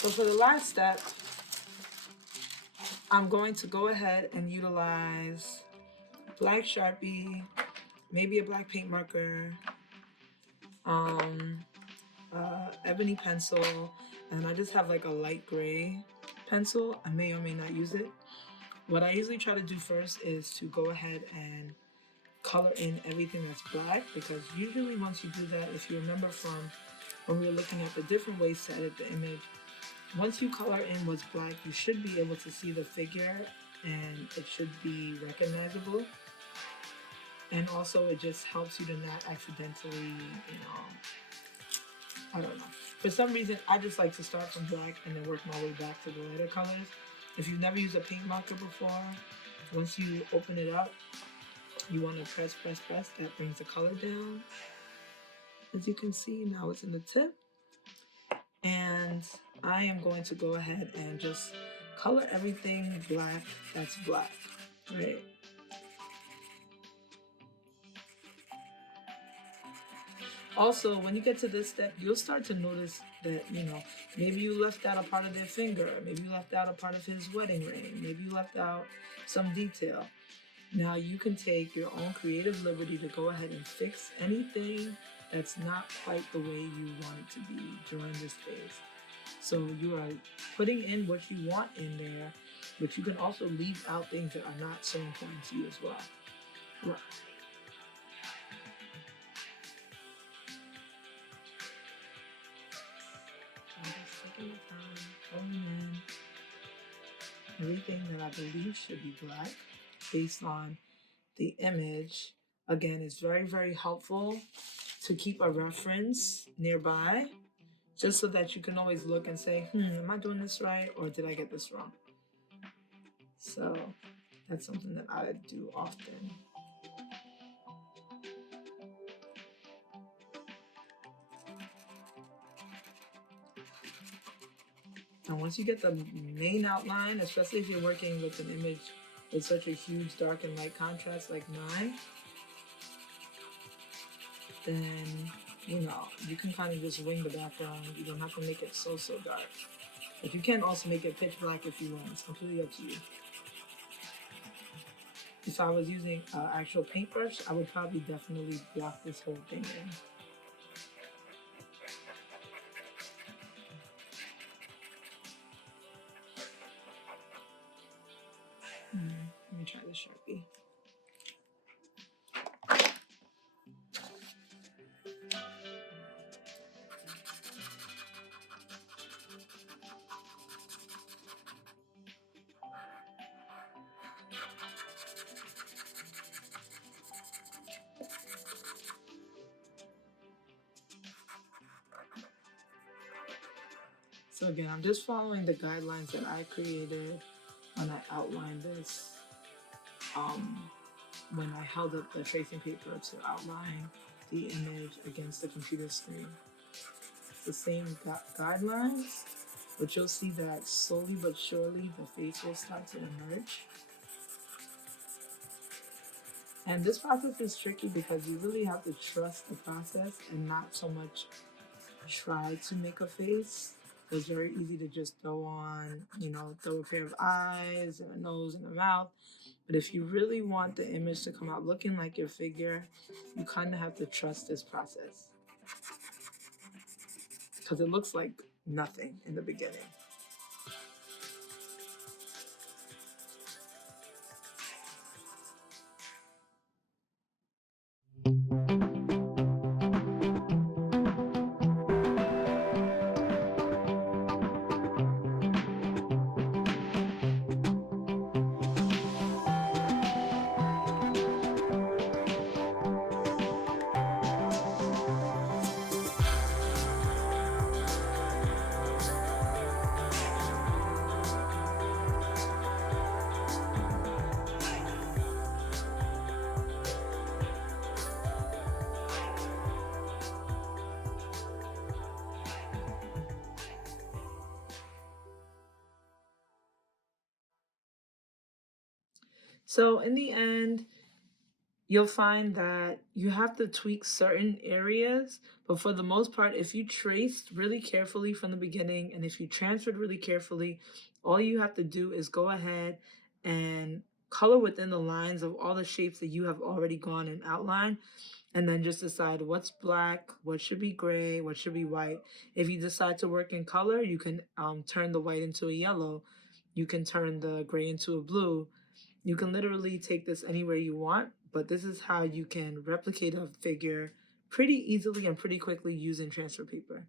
So for the last step, I'm going to go ahead and utilize black Sharpie, maybe a black paint marker, um, ebony pencil, and I just have like a light gray pencil. I may or may not use it. What I usually try to do first is to go ahead and color in everything that's black, because usually once you do that, if you remember from when we were looking at the different ways to edit the image, once you color in what's black, you should be able to see the figure and it should be recognizable. And also it just helps you to not accidentally, I don't know. For some reason, I just like to start from black and then work my way back to the lighter colors. If you've never used a paint marker before, once you open it up, you want to press. That brings the color down. As you can see, now it's in the tip. And I am going to go ahead and just color everything black that's black, right? Also, when you get to this step, you'll start to notice that, maybe you left out a part of their finger, maybe you left out a part of his wedding ring, maybe you left out some detail. Now you can take your own creative liberty to go ahead and fix anything that's not quite the way you want it to be during this phase. So you are putting in what you want in there, but you can also leave out things that are not so important to you as well. Right. I'm just taking the time, filling in everything that I believe should be black based on the image. Again, it's very, very helpful to keep a reference nearby, just so that you can always look and say, am I doing this right, or did I get this wrong? So that's something that I do often. And once you get the main outline, especially if you're working with an image with such a huge dark and light contrast like mine, then you can kind of just wing the background. You don't have to make it so dark. But you can also make it pitch black if you want. It's completely up to you. If I was using an actual paintbrush, I would probably definitely block this whole thing in. Let me try the Sharpie. So again, I'm just following the guidelines that I created when I outlined this, when I held up the tracing paper to outline the image against the computer screen. It's the same guidelines, but you'll see that slowly but surely the face will start to emerge. And this process is tricky because you really have to trust the process and not so much try to make a face. It's very easy to just throw a pair of eyes and a nose and a mouth. But if you really want the image to come out looking like your figure, you kind of have to trust this process. Because it looks like nothing in the beginning. So in the end, you'll find that you have to tweak certain areas, but for the most part, if you traced really carefully from the beginning and if you transferred really carefully, all you have to do is go ahead and color within the lines of all the shapes that you have already gone and outlined, and then just decide what's black, what should be gray, what should be white. If you decide to work in color, you can turn the white into a yellow, you can turn the gray into a blue. You can literally take this anywhere you want, but this is how you can replicate a figure pretty easily and pretty quickly using transfer paper.